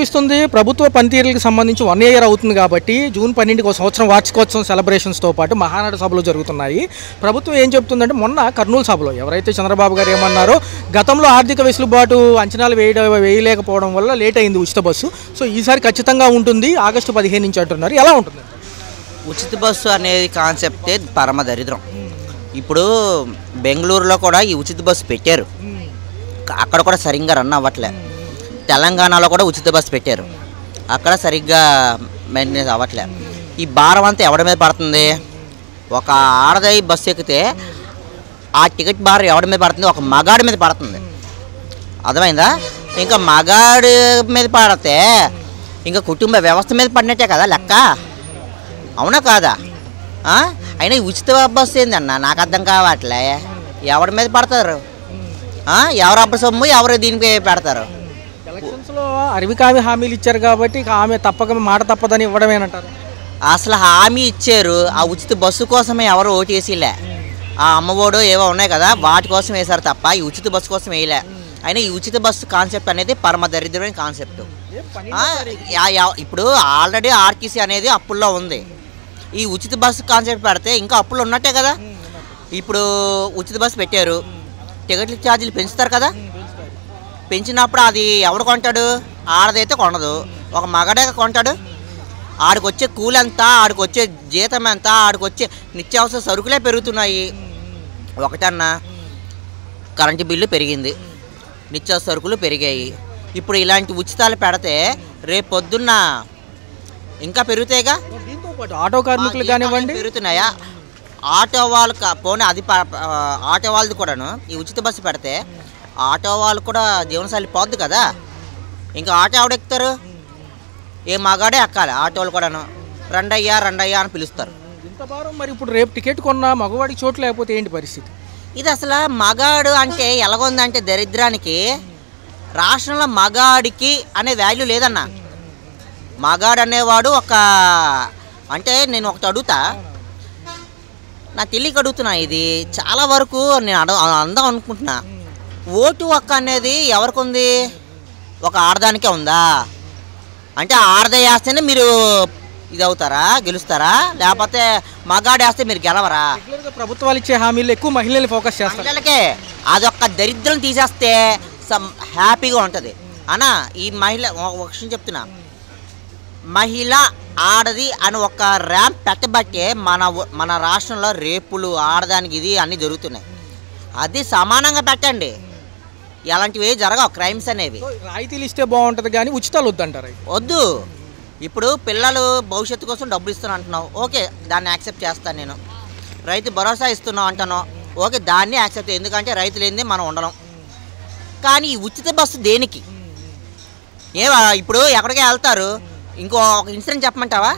అనిపిస్తుంది ప్రభుత్వ పనితీరులకు సంబంధించి 1 ఇయర్ అవుతుంది కాబట్టి జూన్ 12కి ఒక సంవత్సరం వార్షికోత్సవం సెలబ్రేషన్స్తో పాటు మహానాడు సభలు జరుగుతున్నాయి. ప్రభుత్వం ఏం చెప్తుందంటే మొన్న కర్నూలు సభలో ఎవరైతే చంద్రబాబు గారు ఏమన్నారో గతంలో ఆర్థిక వెసులుబాటు అంచనాలు వేయలేకపోవడం వల్ల లేట్ అయింది ఉచిత బస్సు. సో ఈసారి ఖచ్చితంగా ఉంటుంది ఆగస్టు 15 నుంచి అంటున్నారు. ఎలా ఉంటుంది ఉచిత బస్సు అనేది కాన్సెప్టే పరమ దరిద్రం. ఇప్పుడు బెంగళూరులో కూడా ఈ ఉచిత బస్సు పెట్టారు, అక్కడ కూడా సరిగ్గా రన్ అవ్వట్లే. తెలంగాణలో కూడా ఉచిత బస్సు పెట్టారు, అక్కడ సరిగ్గా మెయింటెనెన్స్ అవ్వట్లే. ఈ భారం అంతా ఎవరి మీద పడుతుంది? ఒక ఆడదై బస్సు ఎక్కితే ఆ టికెట్ భారం ఎవరి మీద పడుతుంది? ఒక మగాడి మీద పడుతుంది. అర్థమైందా? ఇంకా మగాడి మీద పడితే ఇంకా కుటుంబ వ్యవస్థ మీద పడినట్టే కదా లెక్క, అవునా కాదా? అయినా ఉచిత బస్సు ఏందన్నా నాకు అర్థం కావట్లే. ఎవరి మీద పడతారు? ఎవరు అబ్బ సొమ్ము ఎవరు దీనికి పెడతారు? ఎలక్షన్స్లో అరవికామి హామీలు ఇచ్చారు కాబట్టి ఆమె తప్పక మాట తప్పదని ఇవ్వడమేనంటారు. అసలు హామీ ఇచ్చారు, ఆ ఉచిత బస్సు కోసమే ఎవరు ఓటేసిలే. ఆ అమ్మఒడు ఏవో ఉన్నాయి కదా వాటి కోసం వేశారు తప్ప ఈ ఉచిత బస్సు కోసం వేయలే. అయినా ఈ ఉచిత బస్సు కాన్సెప్ట్ అనేది పరమ దరిద్రమైన కాన్సెప్ట్. ఇప్పుడు ఆల్రెడీ ఆర్టీసీ అనేది అప్పుల్లో ఉంది, ఈ ఉచిత బస్సు కాన్సెప్ట్ పెడితే ఇంకా అప్పులు ఉన్నట్టే కదా. ఇప్పుడు ఉచిత బస్సు పెట్టారు, టికెట్ల ఛార్జీలు పెంచుతారు కదా. పెంచినప్పుడు అది ఎవడు కొంటాడు? ఆడదైతే కొనదు, ఒక మగడే కొంటాడు. ఆడికి వచ్చే కూలి ఎంత, ఆడికి వచ్చే జీతం ఎంత, ఆడికి వచ్చే నిత్యావసర సరుకులే పెరుగుతున్నాయి. ఒకటన్నా కరెంటు బిల్లు పెరిగింది, నిత్యావసర సరుకులు పెరిగాయి. ఇప్పుడు ఇలాంటి ఉచితాలు పెడితే రేపు పొద్దున్న ఇంకా పెరుగుతాయిగా. దీంతో పాటు ఆటో కార్మికులు కానివ్వండి పెరుగుతున్నాయా? ఆటో వాళ్ళు పోనీ అది ఆటో వాళ్ళది కూడాను ఈ ఉచిత బస్సు పెడితే ఆటో వాళ్ళు కూడా జీవనశైలి పోద్ది కదా. ఇంకా ఆటో ఎవడెక్కుతారు? ఏ మగాడే ఎక్కాలి, ఆటోలు కూడాను రండయ్యా రండయ్యా అని పిలుస్తారు. ఇంత భారం. మరి ఇప్పుడు రేపు టికెట్ కొన్నా మగవాడికి చోటు లేకపోతే ఏంటి పరిస్థితి? ఇది అసలు మగాడు అంటే ఎలాగొందంటే దరిద్రానికి రాష్ట్రంలో మగాడికి అనే వాల్యూ లేదన్న. మగాడు అనేవాడు ఒక అంటే నేను ఒకటి అడుగుతా, నాకు తెలియక అడుగుతున్నా, ఇది చాలా వరకు నేను అందాం అనుకుంటున్నా. ఓటు హక్కు అనేది ఎవరికి ఉంది? ఒక ఆడదానికే ఉందా? అంటే ఆడద వేస్తేనే మీరు ఇది అవుతారా, గెలుస్తారా? లేకపోతే మగాడు వేస్తే మీరు గెలవరా? ప్రభుత్వాలు ఇచ్చే హామీలు ఎక్కువ మహిళల్ని ఫోకస్ చేస్తారు. మహిళలకే అదొక్క దరిద్రం తీసేస్తే హ్యాపీగా ఉంటుంది అన్న. ఈ మహిళ ఒక విషయం చెప్తున్నా, మహిళ ఆడది అని ఒక ర్యాంప్ పెట్టబట్టే మన రాష్ట్రంలో రేపులు ఆడదానికి ఇది అన్నీ జరుగుతున్నాయి. అది సమానంగా పెట్టండి, ఎలాంటివి జరగవు క్రైమ్స్ అనేవి. రాయితీలు ఇస్తే బాగుంటుంది కానీ ఉచితాలు వద్దంటారు. వద్దు. ఇప్పుడు పిల్లలు భవిష్యత్తు కోసం డబ్బులు ఇస్తాను అంటున్నావు, ఓకే దాన్ని యాక్సెప్ట్ చేస్తాను నేను. రైతు భరోసా ఇస్తున్నావు అంటాను, ఓకే దాన్ని యాక్సెప్ట్, ఎందుకంటే రైతులు ఏంది మనం ఉండడం. కానీ ఈ ఉచిత బస్సు దేనికి? ఇప్పుడు ఎక్కడికి వెళ్తారు? ఇంకో ఒక ఇన్సిడెంట్ చెప్పమంటావా?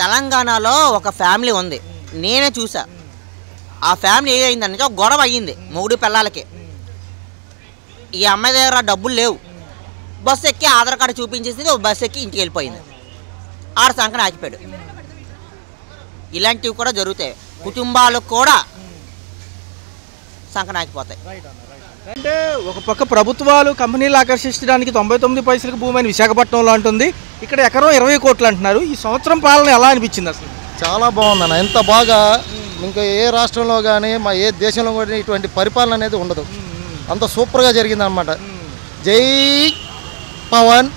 తెలంగాణలో ఒక ఫ్యామిలీ ఉంది, నేనే చూసా. ఆ ఫ్యామిలీ ఏమైందంటే ఒక గొడవ అయ్యింది మొగుడు పిల్లలకి. ఈ అమ్మాయి దగ్గర డబ్బులు లేవు, బస్సు ఎక్కి ఆధార్ కార్డు చూపించేసింది, బస్సు ఎక్కి ఇంటికి వెళ్ళిపోయింది. ఆడ సంకన ఆగిపోయాడు. ఇలాంటివి కూడా జరుగుతాయి, కుటుంబాలు కూడా సంకన ఆగిపోతాయి. అంటే ఒక పక్క ప్రభుత్వాలు కంపెనీలు ఆకర్షించడానికి 99 పైసలకు భూమి అని విశాఖపట్నంలో అంటుంది, ఇక్కడ ఎకరం 20 కోట్లు అంటున్నారు. ఈ సంవత్సరం పాలన ఎలా అనిపించింది అసలు? చాలా బాగుందన్న, ఎంత బాగా ఇంకా ఏ రాష్ట్రంలో కానీ మా ఏ దేశంలో కూడా ఇటువంటి పరిపాలన అనేది ఉండదు, అంత సూపర్గా జరిగిందనమాట. జై పవన్,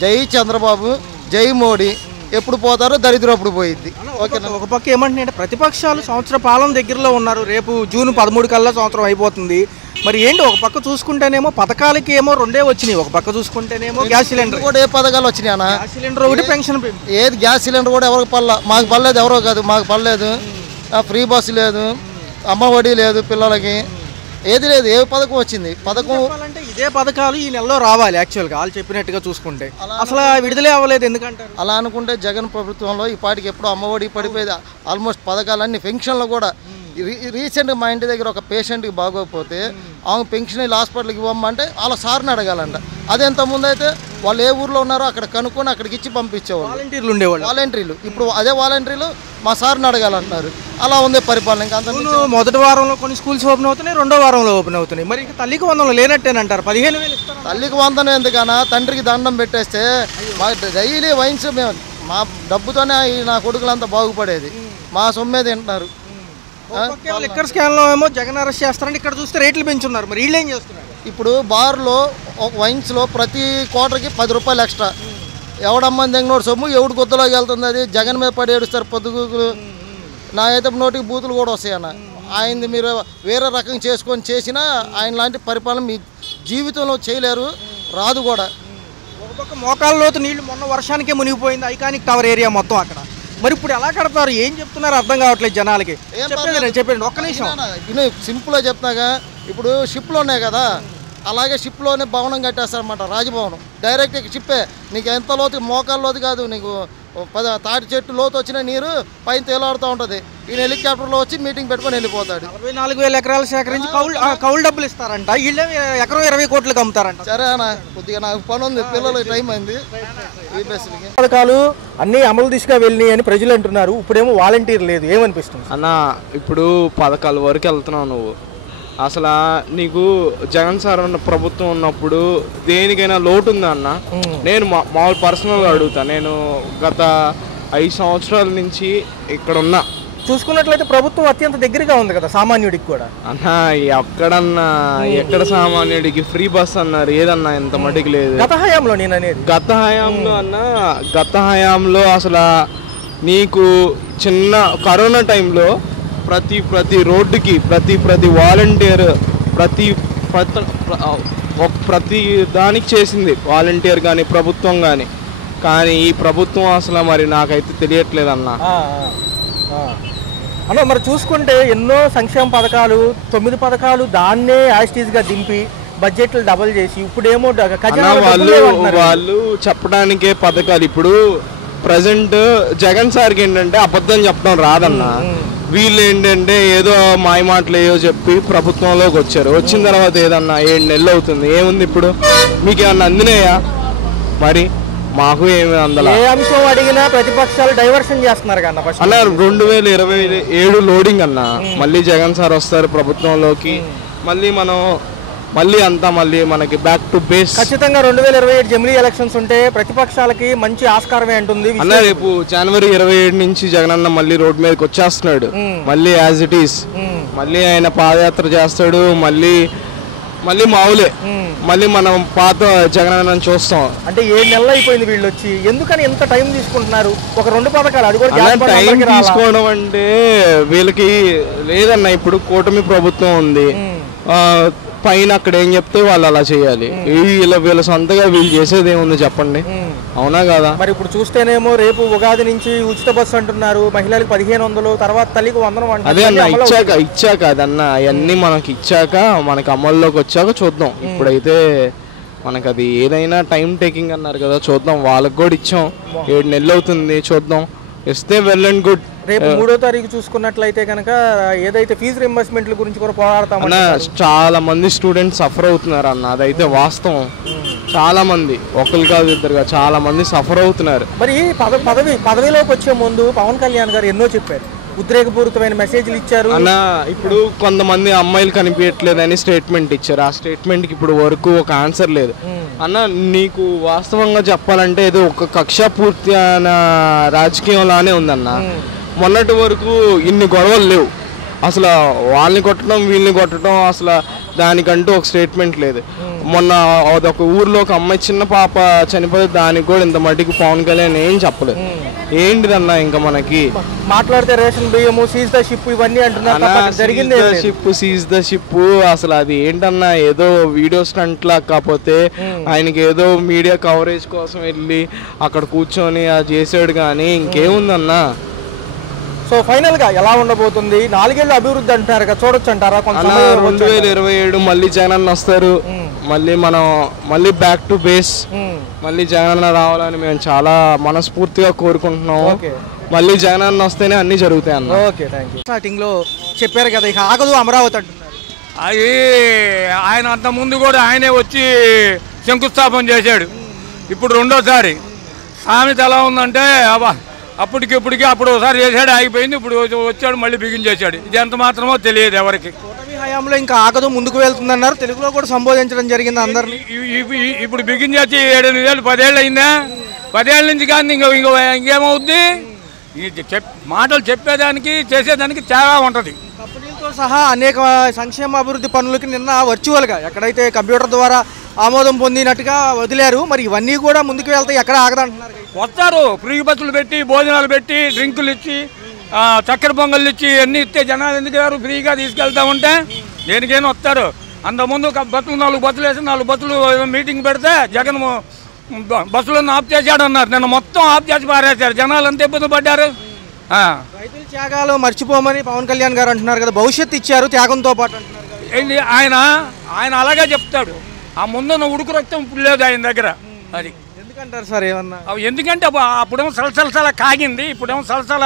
జై చంద్రబాబు, జై మోడీ. ఎప్పుడు పోతారో దరిద్రం అప్పుడు పోయిద్ది. ఓకేనా? ఒక పక్క ఏమంటున్నాయంటే ప్రతిపక్షాలు సంవత్సర పాలన దగ్గరలో ఉన్నారు, రేపు జూన్ 13 కల్లా సంవత్సరం అయిపోతుంది. మరి ఏంటి, ఒక పక్క చూసుకుంటేనేమో పథకాలకి ఏమో 2 వచ్చినాయి, ఒక పక్క చూసుకుంటేనేమో గ్యాస్ సిలిండర్ కూడా ఏ పథకాలు వచ్చినాయి అన్న? గ్యాస్ సిలిండర్ ఒకటి, పెన్షన్ ఏది గ్యాస్ సిలిండర్ కూడా ఎవరికి పడలా. మాకు పడలేదు, ఎవరో కాదు మాకు పడలేదు. ఫ్రీ బస్సు లేదు, అమ్మ ఒడి లేదు పిల్లలకి, ఏది లేదు. ఏ పథకం వచ్చింది? పథకం అంటే ఇదే పథకాలు ఈ నెలలో రావాలి యాక్చువల్గా వాళ్ళు చెప్పినట్టుగా చూసుకుంటే, అసలు విడుదలే అవ్వలేదు. ఎందుకంటే అలా అనుకుంటే జగన్ ప్రభుత్వంలో ఈ పాటికి ఎప్పుడో అమ్మఒడి పడిపోయేది. ఆల్మోస్ట్ పథకాలన్నీ పెన్షన్లు కూడా రీసెంట్గా మా ఇంటి దగ్గర ఒక పేషెంట్కి బాగోకపోతే ఆమె పెన్షన్ హాస్పిటల్కి ఇవ్వమంటే వాళ్ళ సార్ని అడగాలంట. అదే ఇంతకుముందు అయితే వాళ్ళు ఏ ఊర్లో ఉన్నారో అక్కడ కనుక్కొని అక్కడికి ఇచ్చి పంపించేవాళ్ళు, వాలంటీర్లు ఉండేవాళ్ళు. వాలంటీర్లు. ఇప్పుడు అదే వాలంటీర్లు మా సార్ని అడగాలంటున్నారు. అలా ఉంది పరిపాలన. ఇంకా అంత మొదటి వారంలో కొన్ని స్కూల్స్ ఓపెన్ అవుతున్నాయి, రెండో వారంలో ఓపెన్ అవుతున్నాయి. మరి ఇక తల్లికి వందనం లేనట్టేనంటారు. 15,000 ఇస్తారు. తల్లికి వందనం ఎందుకన్నా, తండ్రికి దండం పెట్టేస్తే మా డైలీ వైన్స్ మేము మా డబ్బుతోనే నా కొడుకులంతా బాగుపడేది. మా సొమ్మే తింటున్నారు. లిక్కర్ స్కామ్లో ఏమో జగన్ అరెస్ట్ చేస్తారంటే ఇక్కడ చూస్తే రేట్లు పెంచున్నారు. మరి వీళ్ళు ఏం చేస్తున్నారు? ఇప్పుడు బార్లో వైన్స్లో ప్రతి క్వార్టర్కి 10 రూపాయలు ఎక్స్ట్రా. ఎవడమ్మని తెంగినోడు సొమ్ము ఎవడు గుద్దలోకి వెళ్తుంది. అది జగన్ మీద పడి ఏడుస్తారు పొద్దుగూకులు. నా అయితే నోటికి బూతులు కూడా వస్తాయన్న. ఆయనది మీరు వేరే రకం చేసుకొని చేసినా ఆయన లాంటి పరిపాలన మీ జీవితంలో చేయలేరు, రాదు కూడా. ఒక పక్క మోకాళ్ళ లోతు నీళ్లు మొన్న వర్షానికే మునిగిపోయింది ఐకానిక్ టవర్ ఏరియా మొత్తం అక్కడ. మరి ఇప్పుడు ఎలా కడతారు, ఏం చెప్తున్నారు అర్థం కావట్లేదు జనాలకి. చెప్పండి ఒక్క నిమిషం. సింపుల్గా చెప్తాగా, ఇప్పుడు షిప్లు ఉన్నాయి కదా, అలాగే షిప్లోనే భవనం కట్టేస్తారనమాట, రాజభవనం. డైరెక్ట్ షిప్పే నీకు ఎంత లోతు, మోకాళ్ళ లోతు కాదు, నీకు తాటి చెట్టు లోతు వచ్చిన నీరు పైన తేలాడుతూ ఉంటుంది. ఈయన హెలికాప్టర్లో వచ్చి మీటింగ్ పెట్టుకొని వెళ్ళిపోతాడు. 44,000 ఎకరాలు సేకరించి కౌలు డబ్బులు ఇస్తారంట. వీళ్ళే ఎకరం 20 కోట్లకు అమ్ముతారంట. సరే అన్న, కొద్దిగా నాకు పని ఉంది, పిల్లలకి టైం అయింది. ఈ బస్సులకి పథకాలు అన్ని అమలు దిశగా వెళ్ళినాయి అని ప్రజలు అంటున్నారు. ఇప్పుడేమో వాలంటీర్ లేదు, ఏమనిపిస్తుంది అన్న? ఇప్పుడు పథకాల వరకు వెళ్తున్నావు నువ్వు. అసలు నీకు జగన్ సార్ ఉన్న ప్రభుత్వం ఉన్నప్పుడు దేనికైనా లోటు ఉందా అన్న? నేను మామూలు పర్సనల్గా అడుగుతా. నేను గత 5 సంవత్సరాల నుంచి ఇక్కడ ఉన్నా. చూసుకున్నట్లయితే ప్రభుత్వం అత్యంత దగ్గరగా ఉంది కదా సామాన్యుడికి కూడా. అన్న ఎక్కడన్నా, ఎక్కడ సామాన్యుడికి ఫ్రీ బస్ అన్నారు, ఏదన్నా ఇంత మటుకు లేదు. గత హయాంలో నేను అనేది గత హయాంలో అన్న, గత హయాంలో అసలు నీకు చిన్న కరోనా టైంలో ప్రతి రోడ్డుకి ప్రతి వాలంటీర్ ప్రతి దానికి చేసింది వాలంటీర్ కానీ ప్రభుత్వం కానీ. కానీ ఈ ప్రభుత్వం అసలు మరి నాకైతే తెలియట్లేదు అన్న. అన్న మరి చూసుకుంటే ఎన్నో సంక్షేమ పథకాలు, 9 పథకాలు దాన్నే యాస్టీజ్గా దింపి బడ్జెట్లు డబల్ చేసి ఇప్పుడేమో వాళ్ళు చెప్పడానికే పథకాలు. ఇప్పుడు ప్రజెంట్ జగన్ సార్కి ఏంటంటే అబద్ధం చెప్పడం రాదన్న. వీళ్ళు ఏంటంటే ఏదో మాయ మాటలు ఏదో చెప్పి ప్రభుత్వంలోకి వచ్చారు. వచ్చిన తర్వాత ఏదన్నా 7 నెలలు అవుతుంది, ఏముంది ఇప్పుడు? మీకు ఏమన్నా అందినాయా? మరి మాకు ఏమి అందల. ఏ అంశం అడిగినా ప్రతిపక్షాలు డైవర్షన్ చేస్తున్నారు కన్నా. అన్న 2027 లోడింగ్ అన్న. మళ్ళీ జగన్ సార్ వస్తారు ప్రభుత్వంలోకి. మళ్ళీ మనకి బ్యాక్ టు బేస్. ఖచ్చితంగా 2027 జమిలీ ఎలక్షన్స్ ఉంటే ప్రతిపక్షాలకి మంచి ఆస్కారమే ఉంటుంది అన్న. రేపు జనవరి 27 నుంచి జగన్ అన్న మళ్ళీ రోడ్ మీదకి వచ్చేస్తున్నాడు. మళ్ళీ యాజ్ ఇట్ ఈస్ మళ్ళీ ఆయన పాదయాత్ర చేస్తాడు. మళ్ళీ మావులే, మళ్ళీ మనం పాత జగన్ అన్న చూస్తాం. అంటే 7 నెలలు అయిపోయింది వీళ్ళు వచ్చి. ఎందుకని ఎంత టైం తీసుకుంటున్నారు? ఒక 2 పథకాలు అది కూడా టైం తీసుకోవడం అంటే వీళ్ళకి లేదన్న. ఇప్పుడు కూటమి ప్రభుత్వం ఉంది, పైన అక్కడ ఏం చెప్తే వాళ్ళు అలా చేయాలి. వీళ్ళ సొంతగా వీళ్ళు చేసేది ఏముంది చెప్పండి, అవునా కదా? మరి ఇప్పుడు చూస్తేనేమో రేపు ఉగాది నుంచి ఉచిత బస్సు అంటున్నారు, మహిళలకు 1500, తర్వాత తల్లికి 100 అదే అన్న. ఇచ్చాక అదన్న అవన్నీ మనకి ఇచ్చాక, మనకి అమల్లోకి వచ్చాక చూద్దాం. ఇప్పుడైతే మనకు అది ఏదైనా టైం టేకింగ్ అన్నారు కదా, చూద్దాం. వాళ్ళకి కూడా ఇచ్చాం, 7 నెలలు అవుతుంది, చూద్దాం. ఇస్తే వెల్ అండ్ గుడ్. రేపు 3వ తారీఖు చూసుకున్నట్లయితే కనుక ఏదైతే ఫీజు రింబర్స్మెంట్ల గురించి కూడా పోరాడతామన్నా. చాలా మంది స్టూడెంట్స్ సఫర్ అవుతున్నారు అన్న, అదైతే వాస్తవం. చాలా మంది, ఒకరు కాదు ఇద్దరుగా, చాలా మంది సఫర్ అవుతున్నారు. మరి పదవిలోకి వచ్చే ముందు పవన్ కళ్యాణ్ గారు ఎన్నో చెప్పారు, ఉద్రేకపూరితమైన మెసేజ్లు ఇచ్చారు అన్న. ఇప్పుడు కొంతమంది అమ్మాయిలు కనిపించట్లేదని స్టేట్మెంట్ ఇచ్చారు. ఆ స్టేట్మెంట్కి ఇప్పుడు వరకు ఒక ఆన్సర్ లేదు అన్న. నీకు వాస్తవంగా చెప్పాలంటే ఏదో ఒక కక్షాపూర్తి అయిన రాజకీయంలానే ఉందన్న. మొన్నటి వరకు ఇన్ని గొడవలు లేవు అసలు. వాళ్ళని కొట్టడం వీళ్ళని కొట్టడం, అసలు దానికంటూ ఒక స్టేట్మెంట్ లేదు. మొన్న అదొక ఊర్లో ఒక అమ్మాయి చిన్న పాప చనిపోతే దానికి కూడా ఇంత మటుకు పవన్ కళ్యాణ్ ఏం చెప్పలేదు. ఏంటిదన్నా ఇంకా మనకి మాట్లాడితే రేషన్ బియ్యము, సీజ్ ద షిప్ ఇవన్నీ అంటున్నారు. సీజ్ ద షిప్ అసలు అది ఏంటన్నా, ఏదో వీడియో స్టంట్ లా, కాకపోతే ఆయనకి ఏదో మీడియా కవరేజ్ కోసం వెళ్ళి అక్కడ కూర్చొని అది చేసాడు. కానీ ఇంకేముందన్నా. సో ఫైనల్ గా ఎలా ఉండబోతుంది? 4 ఏళ్ళు అభివృద్ధి అంటారు కదా, చూడొచ్చు అంటారా? 2027 మళ్ళీ జగన్ వస్తారు. మళ్ళీ బ్యాక్ టు బేస్, మళ్ళీ జగన్ రావాలని మేము చాలా మనస్ఫూర్తిగా కోరుకుంటున్నాము. మళ్ళీ జగన్ వస్తేనే అన్ని జరుగుతాయి అన్న. Okay, thank you. స్టార్టింగ్ లో చెప్పారు కదా, ఇక ఆగదు అమరావతి అంటున్నారు. అది ఆయన అంత ముందు కూడా ఆయనే వచ్చి శంకుస్థాపన చేశాడు. ఇప్పుడు రెండోసారి సామెత ఎలా ఉందంటే అప్పటికిప్పటికి అప్పుడు ఒకసారి చేశాడు, ఆగిపోయింది. ఇప్పుడు వచ్చాడు మళ్ళీ బిగించేశాడు. ఇది ఎంత మాత్రమో తెలియదు ఎవరికి. కూటమి హయాంలో ఇంకా ఆగదు, ముందుకు వెళ్తుందన్నారు. తెలుగులో కూడా సంబోధించడం జరిగింది అందరినీ. ఇప్పుడు బిగించేసి 7-8 ఏళ్ళు 10 ఏళ్ళు అయిందా? 10 ఏళ్ళ నుంచి కానీ ఇంకేమవుద్ది? మాటలు చెప్పేదానికి చేసేదానికి తేడా ఉంటుంది. కంపెనీలతో సహా అనేక సంక్షేమ అభివృద్ధి పనులకి నిన్న వర్చువల్గా ఎక్కడైతే కంప్యూటర్ ద్వారా ఆమోదం పొందినట్టుగా వదిలేరు. మరి ఇవన్నీ కూడా ముందుకు వెళ్తే ఎక్కడ ఆగదంటున్నారు. వస్తారు, ఫ్రీ బస్సులు పెట్టి, భోజనాలు పెట్టి, డ్రింకులు ఇచ్చి, చక్కెర పొంగళ్ళు ఇచ్చి అన్నీ ఇస్తే జనాలు ఎందుకు గారు ఫ్రీగా తీసుకెళ్తా ఉంటే దేనికైనా వస్తారు. అంతకుముందు బస్సులు 4 బస్సులు వేసి 4 బస్సులు మీటింగ్ పెడితే జగన్ బస్సులను ఆఫ్ చేశాడు అన్నారు. నిన్న మొత్తం ఆఫ్ చేసి పారేశారు. జనాలు అంత ఇబ్బంది పడ్డారు. రైతుల త్యాగాలు మర్చిపోమని పవన్ కళ్యాణ్ గారు అంటున్నారు కదా, భవిష్యత్తు ఇచ్చారు త్యాగంతో పాటు అంటున్నారు. ఏంటి ఆయన అలాగే చెప్తాడు. ఆ ముందున్న ఉడుకు రక్తం ఇప్పుడు లేదు ఆయన దగ్గర. అది ఎందుకంటారు సార్? ఏమన్నా ఎందుకంటే అప్పుడేమో సలసల కాగింది, ఇప్పుడేమో సలసల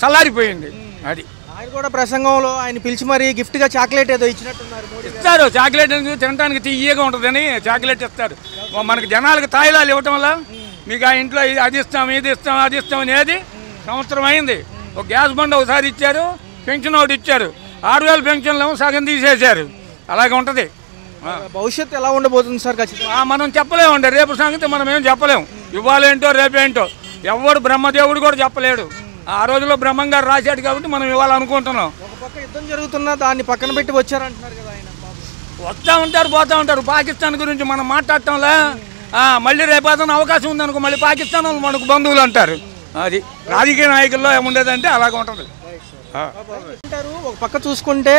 చల్లారిపోయింది. అది ఆయన కూడా ప్రసంగంలో ఆయన పిలిచి మరి గిఫ్ట్గా చాక్లెట్ ఏదో ఇచ్చినట్టున్నారు. ఇస్తారు చాక్లెట్, తినడానికి తీయగా ఉంటుందని చాక్లెట్ ఇస్తారు. మనకి జనాలకు తాయిలాలు ఇవ్వటం వల్ల మీకు ఆ ఇంట్లో అది ఇస్తాం, ఇది ఇస్తాం, అది ఇస్తాం అనేది సంవత్సరం అయింది. ఒక గ్యాస్ బండ్ ఒకసారి ఇచ్చారు, పెన్షన్ ఒకటి ఇచ్చారు. 6000 పెన్షన్లు సగం తీసేశారు. అలాగే ఉంటుంది. భవిష్యత్తు ఎలా ఉండబోతుంది సార్? ఖచ్చితంగా మనం చెప్పలేమండి. రేపు సంగతి మనం ఏం చెప్పలేము. ఇవ్వాలేంటో రేపేంటో ఎవడు బ్రహ్మదేవుడు కూడా చెప్పలేడు. ఆ రోజులో బ్రహ్మంగారు రాశాడు కాబట్టి మనం ఇవ్వాలనుకుంటున్నాం. ఒక పక్క యుద్ధం జరుగుతున్నా దాన్ని పక్కన పెట్టి వచ్చారంటున్నారు కదా ఆయన. వస్తూ ఉంటారు, పోతూ ఉంటారు. పాకిస్తాన్ గురించి మనం మాట్లాడటంలా మళ్ళీ రేపు అతను అవకాశం ఉందనుకో మళ్ళీ పాకిస్తాన్ మనకు బంధువులు అంటారు. అది రాజకీయ నాయకుల్లో ఏముండేదంటే అలాగ ఉంటుంది. ఒక పక్క చూసుకుంటే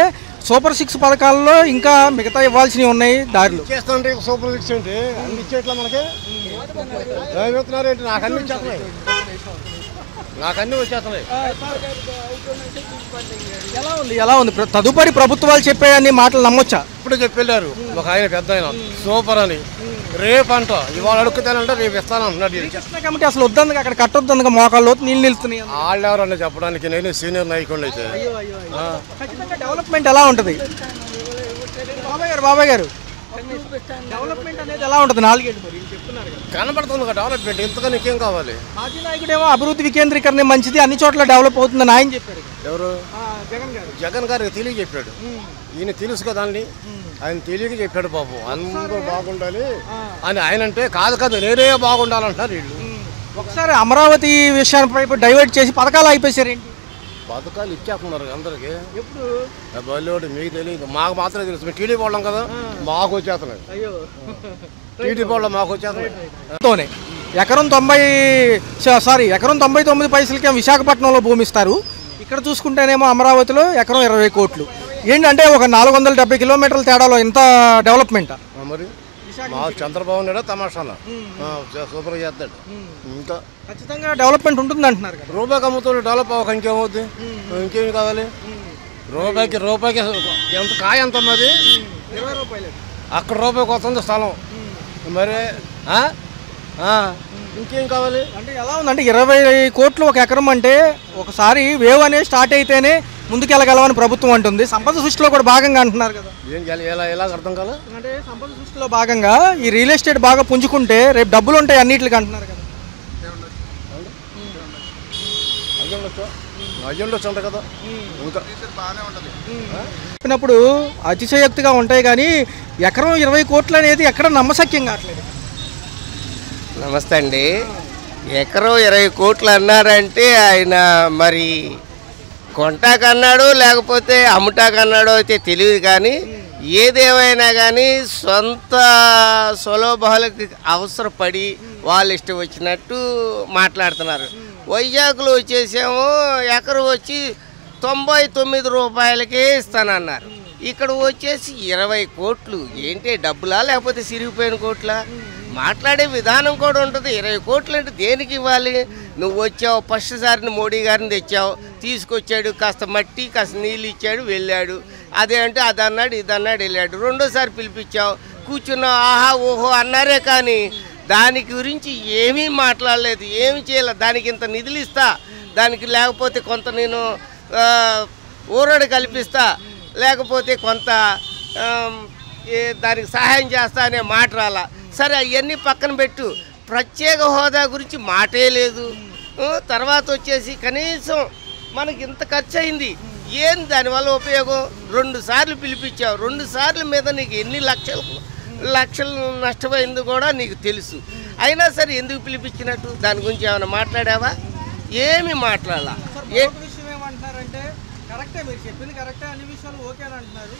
సూపర్ 6 పథకాల్లో ఇంకా మిగతా ఇవ్వాల్సినవి ఉన్నాయి దారిలో. చేస్తుంటే సూపర్ 6 ఏంటి అన్ని ఇచ్చేట్లా మనకి ఏంటి? నాకు అన్ని ఇచ్చేస్తున్నాయి, నాకు అన్ని వచ్చేస్తున్నాయి. ఎలా ఉంది తదుపరి ప్రభుత్వాలు చెప్పే అన్ని మాటలు నమ్మొచ్చా? ఇప్పుడు చెప్పెళ్ళారు ఒక ఆయన పెద్ద ఆయన సూపర్ అని. రేపు అంట ఇవాళ అడుగుతానంటే రేపు ఇస్తాను అంటున్నాడు. కమిటీ అసలు వద్దందుకు అక్కడ కట్టొద్దందుకు మోకాళ్ళు నీళ్ళు నిలుస్తున్నాయి. వాళ్ళు ఎవరన్నా చెప్పడానికి, నేను సీనియర్ నాయకుడు అయితే. ఖచ్చితంగా డెవలప్మెంట్ ఎలా ఉంటుంది బాబాయ్ గారు? డెవలప్మెంట్ అనేది ఎలా ఉంటుంది? 4 ఏళ్ళు మరి చెప్తున్నారు కదా, కనబడుతుంది కదా డెవలప్మెంట్. ఇంతగా నీకేం కావాలి? మాజీ నాయకుడేమో అభివృద్ధి వికేంద్రీకరణ మంచిది, అన్ని చోట్ల డెవలప్ అవుతుందని ఆయన చెప్పారు. ఎవరు? జగన్ గారికి తెలియ చెప్పాడు. ఈయన తెలుసు కదా దాన్ని, ఆయన తెలియక చెప్పాడు. బాబు అందరూ బాగుండాలి అని ఆయన అంటే కాదు నేనే బాగుండాలంటారు వీళ్ళు. ఒకసారి అమరావతి విషయాలపై డైవర్ట్ చేసి పథకాలు అయిపోయారు. పథకాలు ఇచ్చేస్తున్నారు అందరికి. ఎప్పుడు బల్లోడు మీకు తెలియదు, మాకు మాత్రమే తెలుసు. మేము టీడీపీ వాళ్ళం కదా, మాకు వచ్చేస్తున్నాయి. టీడీపీ వాళ్ళం మాకు వచ్చేస్తున్నాయి. ఎకరం 99 పైసలకే విశాఖపట్నంలో భూమి ఇస్తారు. ఇక్కడ చూసుకుంటేనేమో అమరావతిలో ఎకరం 20 కోట్లు. ఏంటంటే ఒక 470 కిలోమీటర్ల తేడాలో ఇంత డెవలప్మెంట్. మరి మా చంద్రబాబు నాయుడు తమాషాలో సూపర్ చేస్తాడు. ఇంకా ఖచ్చితంగా డెవలప్మెంట్ ఉంటుంది అంటున్నారు కదా. రూపాయికి అమ్ముతాడు, డెవలప్ అవ్వక ఇంకేమవుద్ది? ఇంకేమి కావాలి? రూపాయికి ఎంత కాయ ఎంత ఉన్నది? 20 రూపాయలు. అక్కడ రూపాయికి వస్తుంది స్థలం. మరి ఇంకేం కావాలి? అంటే ఎలా ఉందంటే 20 కోట్లు ఒక ఎకరం అంటే ఒకసారి వేవ్ అనేది స్టార్ట్ అయితేనే ముందుకెళ్ళగలమని ప్రభుత్వం అంటుంది. సంపద సృష్టిలో కూడా భాగంగా అంటున్నారు కదా. ఎలా అర్థం కాదు? అంటే సంపద సృష్టిలో భాగంగా ఈ రియల్ ఎస్టేట్ బాగా పుంజుకుంటే రేపు డబ్బులు ఉంటాయి అన్నిటికి అంటున్నారు కదా. కదా చెప్పినప్పుడు అతిశయోక్తిగా ఉంటాయి కానీ ఎకరం 20 కోట్లు అనేది ఎక్కడ నమ్మశక్యం కావట్లేదు. నమస్తే అండి. ఎకరం 20 కోట్లు అన్నారంటే ఆయన మరి కొంటాకన్నాడు లేకపోతే అమ్ముటాకన్నాడో అయితే తెలియదు. కానీ ఏదేమైనా కానీ సొంత సులభాలకు అవసరపడి వాళ్ళు ఇష్టం వచ్చినట్టు మాట్లాడుతున్నారు. వైజాగ్లో వచ్చేసేమో ఎకరం వచ్చి 99 రూపాయలకే ఇస్తానన్నారు. ఇక్కడ వచ్చేసి 20 కోట్లు. ఏంటి డబ్బులా లేకపోతే సిరిగిపోయిన కోట్లా? మాట్లాడే విధానం కూడా ఉంటుంది. 20 కోట్లు అంటే దేనికి ఇవ్వాలి? నువ్వు వచ్చావు, ఫస్ట్ సారిని మోడీ గారిని తెచ్చావు, తీసుకొచ్చాడు, కాస్త మట్టి కాస్త నీళ్ళు ఇచ్చాడు, వెళ్ళాడు. అదే అంటే అది అన్నాడు, ఇది అన్నాడు, వెళ్ళాడు. రెండోసారి పిలిపించావు, కూర్చున్నావు, ఆహా ఓహో అన్నారే కానీ దాని గురించి ఏమీ మాట్లాడలేదు, ఏమి చేయలేదు. దానికి ఇంత నిధులు ఇస్తా, దానికి లేకపోతే కొంత నేను ఊరడు కల్పిస్తా, లేకపోతే కొంత దానికి సహాయం చేస్తా అనే మాట రాలా. సరే అవన్నీ పక్కన పెట్టు, ప్రత్యేక హోదా గురించి మాటే లేదు. తర్వాత వచ్చేసి కనీసం మనకి ఇంత ఖర్చు అయింది, ఏం దానివల్ల ఉపయోగం? 2 సార్లు పిలిపించావు, 2 సార్ల మీద నీకు ఎన్ని లక్షలు నష్టపోయింది కూడా నీకు తెలుసు. అయినా సరే ఎందుకు పిలిపించినట్టు దాని గురించి ఏమైనా మాట్లాడావా? ఏమి మాట్లాడాలా? విషయం ఏమంటున్నారంటే కరెక్టే, మీరు చెప్పింది కరెక్టే, అన్ని విషయాలు ఓకే అని అంటున్నారు.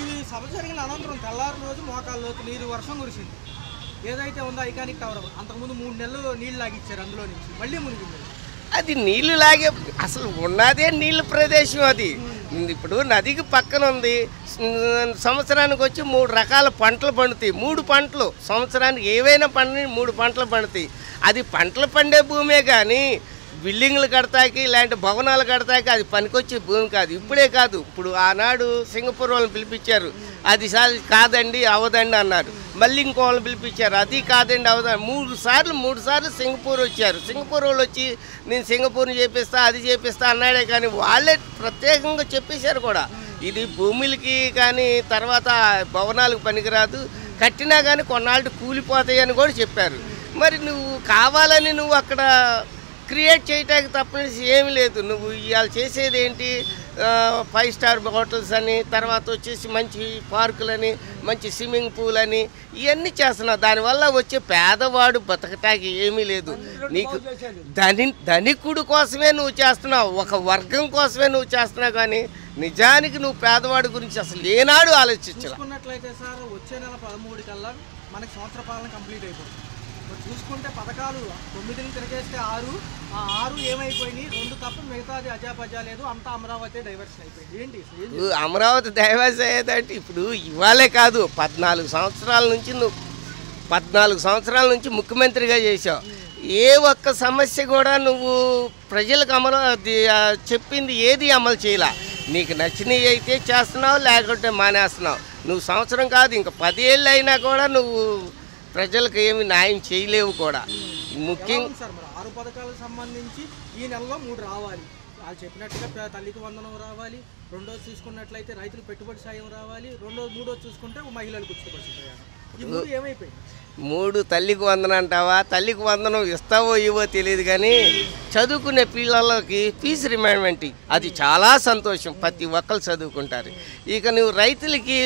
ఈ సభ జరిగిన అనంతరం తెల్లారి రోజు మోకాల్లోకి నీరు వర్షం కురిసింది. ఏదైతే ఉందో ఐకానిక్ టవర్ అంతకుముందు 3 నెలలు నీళ్ళు లాగిచ్చారు, అందులో నుంచి మళ్ళీ మునిగింది. అది నీళ్లు లాగే, అసలు ఉన్నదే నీళ్ళ ప్రదేశం అది. ఇప్పుడు నదికి పక్కన ఉంది. సంవత్సరానికి వచ్చి 3 రకాల పంటలు పండుతాయి. 3 పంటలు సంవత్సరానికి ఏవైనా పండి 3 పంటలు పండుతాయి. అది పంటలు పండే భూమే కానీ బిల్డింగ్లు కడతాకి ఇలాంటి భవనాలు కడతాకి అది పనికొచ్చే భూమి కాదు. ఇప్పుడే కాదు, ఇప్పుడు ఆనాడు సింగపూర్ వాళ్ళని పిలిపించారు, అది కాదండి అవదండి అన్నారు. మళ్ళీ ఇంకో వాళ్ళని పిలిపించారు, అది కాదండి అవదండి. 3 సార్లు సింగపూర్ వచ్చారు. సింగపూర్ వాళ్ళు వచ్చి నేను సింగపూర్ని చేపిస్తా అది చేపిస్తా అన్నాడే కానీ వాళ్ళే ప్రత్యేకంగా చెప్పేశారు కూడా, ఇది భూములకి కానీ తర్వాత భవనాలకు పనికిరాదు, కట్టినా కానీ కొన్నాళ్ళు కూలిపోతాయి అని కూడా చెప్పారు. మరి నువ్వు కావాలని నువ్వు అక్కడ క్రియేట్ చేయటానికి తప్పనిసి ఏమి లేదు. నువ్వు ఇవాళ చేసేది ఏంటి? 5 స్టార్ హోటల్స్ అని, తర్వాత వచ్చేసి మంచి పార్కులని, మంచి స్విమ్మింగ్ పూల్ అని ఇవన్నీ చేస్తున్నావు. దానివల్ల వచ్చే పేదవాడు బతకటానికి ఏమీ లేదు. నీకు ధనికుడు కోసమే నువ్వు చేస్తున్నావు, ఒక వర్గం కోసమే నువ్వు చేస్తున్నావు. కానీ నిజానికి నువ్వు పేదవాడి గురించి అసలు ఏనాడు ఆలోచించుకున్నట్లయితే సార్ వచ్చే నెల 13 కల్లా మనకి సంవత్సర పాలన కంప్లీట్ అయిపోతుంది. చూసుకుంటే పథకాలు 9 తిరిగేస్తే 6, ఆ 6 ఏమైపోయినాయి? 2 తప్ప మిగతాది అజాపజా లేదు, అంతా అమరావతి డైవర్షన్ అయిపోయింది. ఏంటి అమరావతి డైవర్షన్ అయ్యేదంటే ఇప్పుడు ఇవాళే కాదు, 14 సంవత్సరాల నుంచి ముఖ్యమంత్రిగా చేశావు. ఏ ఒక్క సమస్య కూడా నువ్వు ప్రజలకు చెప్పింది ఏది అమలు చేయలే. నీకు నచ్చినవి అయితే చేస్తున్నావు, లేకుంటే మానేస్తున్నావు. నువ్వు సంవత్సరం కాదు ఇంకా 10 ఏళ్ళు అయినా కూడా నువ్వు ప్రజలకు ఏమి న్యాయం చేయలేవు కూడా. ముఖ్యంగా సార్ 6 పథకాలకు సంబంధించి ఈ నెలలో 3 రావాలి. వాళ్ళు చెప్పినట్టుగా తల్లికి వందనం రావాలి, 2వ చూసుకున్నట్లయితే రైతులు పెట్టుబడి సాయం రావాలి, 3వ చూసుకుంటే మహిళలకు ఉచిత బస్సు ప్రయాణం. ఈ 3 ఏమైపోయింది? 3 తల్లికి వందనం అంటావా? తల్లికి వందనం ఇస్తావో ఇవో తెలియదు కానీ చదువుకునే పిల్లలకి ఫీజు రిమైండ్మెంట్ అది చాలా సంతోషం, ప్రతి ఒక్కరు చదువుకుంటారు. ఇక నువ్వు రైతులకి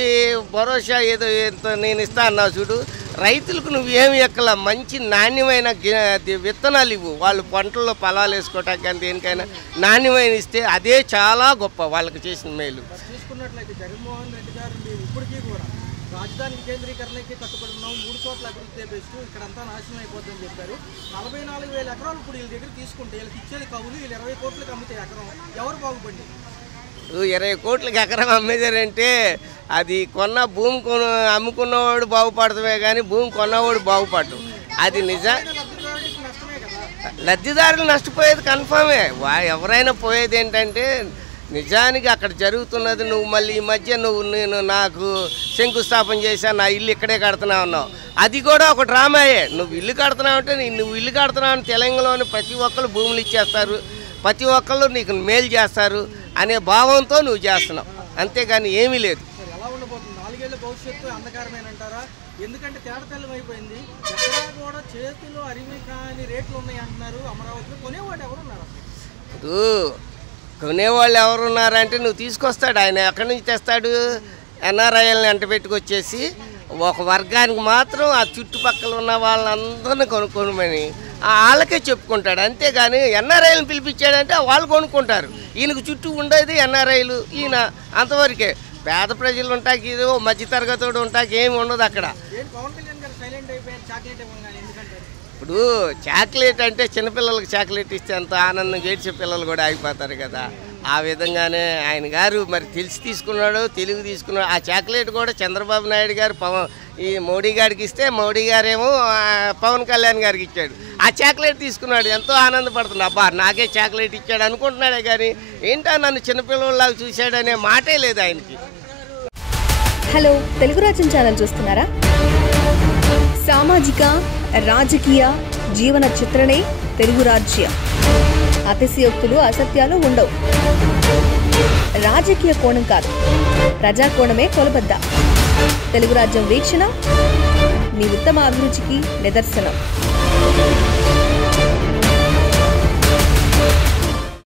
భరోసా ఏదో నేను ఇస్తా అన్నావు చూడు, రైతులకు నువ్వు ఏమి ఎక్కల మంచి నాణ్యమైన విత్తనాలు ఇవ్వు. వాళ్ళు పంటల్లో పొలాలు వేసుకోవటానికి కానీ దేనికైనా నాణ్యమైన ఇస్తే అదే చాలా గొప్ప వాళ్ళకి చేసిన మేలు. చూసుకున్నట్లయితే జగన్మోహన్ రెడ్డి గారు ఇప్పటికీ కూడా రాజధాని వికేంద్రీకరణకి కట్టుబడి ఉన్నాం, 3 చోట్ల అభివృద్ధి చేపేస్తూ ఇక్కడంతా నాశనం అయిపోతుందని చెప్పారు. 44,000 ఎకరాలు ఇప్పుడు వీళ్ళ దగ్గర తీసుకుంటే వీళ్ళకి ఇచ్చేది కవులు, వీళ్ళు 20 కోట్లకి అమ్మితే ఎకరం ఎవరు బాగుపడి? 20 కోట్లకి ఎకరం అమ్మేదారంటే అది కొన్న భూమి అమ్ముకున్నవాడు బాగుపడతామే కానీ భూమి కొన్నవాడు బాగుపడదు. అది లబ్ధిదారులు నష్టపోయేది కన్ఫామే. ఎవరైనా పోయేది ఏంటంటే నిజానికి అక్కడ జరుగుతున్నది. నువ్వు మళ్ళీ ఈ మధ్య నేను నాకు శంకుస్థాపన చేశాను, నా ఇల్లు ఇక్కడే కడుతున్నా ఉన్నావు, అది కూడా ఒక డ్రామాయే. నువ్వు ఇల్లు కడుతున్నావు అంటే నువ్వు ఇల్లు కడుతున్నావు తెలంగాణలోని ప్రతి ఒక్కరు భూములు ఇచ్చేస్తారు, ప్రతి ఒక్కళ్ళు నీకు మేలు చేస్తారు అనే భావంతో నువ్వు చేస్తున్నావు, అంతేగాని ఏమీ లేదు. ఎలా ఉండబోతుంది 4 ఏళ్ల భవిష్యత్తు అంధకారమేనంటారా? ఎందుకంటే తేడతెల్లం అయిపోయింది, ఎక్కడా కూడా చేతిలో అరివి కాని రేట్లు ఉన్నాయి అంటున్నారు. అమరావతిలో కొనేవాడు ఎవరున్నారు? కొనేవాళ్ళు ఎవరున్నారంటే నువ్వు తీసుకొస్తాడు ఆయన, ఎక్కడి నుంచి తెస్తాడు? ఎన్ఆర్ఐల్ని అంట పెట్టుకొచ్చేసి ఒక వర్గానికి మాత్రం ఆ చుట్టుపక్కల ఉన్న వాళ్ళందరినీ కొనుక్కోమని వాళ్ళకే చెప్పుకుంటాడు, అంతేగాని ఎన్ఆర్ఐలను పిలిపించాడంటే వాళ్ళు కొనుక్కుంటారు. ఈయనకు చుట్టూ ఉండేది ఎన్ఆర్ఐలు, ఈయన అంతవరకే. పేద ప్రజలు ఉంటాకి ఏదో మధ్యతరగతోడు ఉంటాకి ఏమి ఉండదు అక్కడ. ఇప్పుడు చాక్లెట్ అంటే చిన్నపిల్లలకు చాక్లెట్ ఇస్తే అంత ఆనందంగా ఏడ్చే పిల్లలు కూడా అయిపోతారు కదా, ఆ విధంగానే ఆయన గారు మరి తెలిసి తీసుకున్నాడు, తెలుగు తీసుకున్నాడు. ఆ చాక్లెట్ కూడా చంద్రబాబు నాయుడు గారు ఈ మోడీ గారికి ఇస్తే మోడీ గారేమో పవన్ కళ్యాణ్ గారికి ఇచ్చాడు. ఆ చాక్లెట్ తీసుకున్నాడు, ఎంతో ఆనందపడుతున్నాడు. అబ్బా నాకే చాక్లెట్ ఇచ్చాడు అనుకుంటున్నాడే కానీ ఏంటో నన్ను చిన్నపిల్లలాగా చూశాడనే మాటే లేదు ఆయనకి. హలో, తెలుగు రాజ్యం ఛానల్ చూస్తున్నారా? సామాజిక రాజకీయ జీవన చిత్రణే తెలుగు రాజ్యం. అతిశయోక్తులు అసత్యాలు ఉండవు. రాజకీయ కోణం కాదు, ప్రజా కోణమే కొలబద్ద. తెలుగు రాజ్యం వీక్షణ మీ ఉత్తమ అభిరుచికి నిదర్శనం.